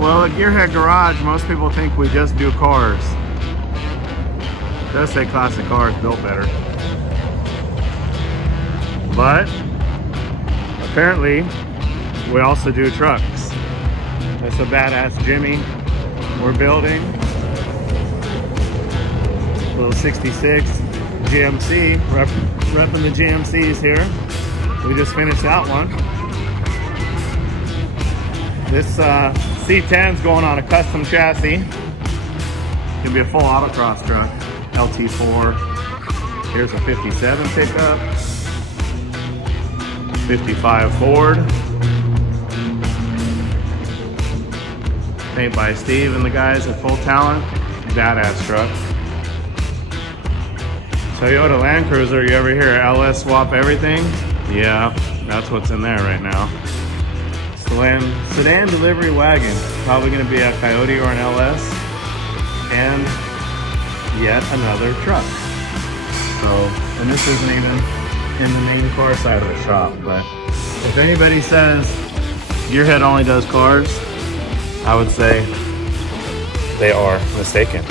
Well, at Gearhead Garage, most people think we just do cars. It does say classic cars, built better. But apparently, we also do trucks. That's a badass Jimmy we're building. Little 66 GMC, repping the GMCs here. We just finished that one. This C10's going on a custom chassis. It's gonna be a full autocross truck, LT4. Here's a 57 pickup, 55 Ford. Paint by Steve and the guys at Full Talent. Badass truck. Toyota Land Cruiser, you ever hear LS swap everything? Yeah, that's what's in there right now. Sedan delivery wagon, probably going to be a Coyote or an LS, and yet another truck. So, and this isn't even in the main car side of the shop, but if anybody says Gearhead only does cars, I would say they are mistaken.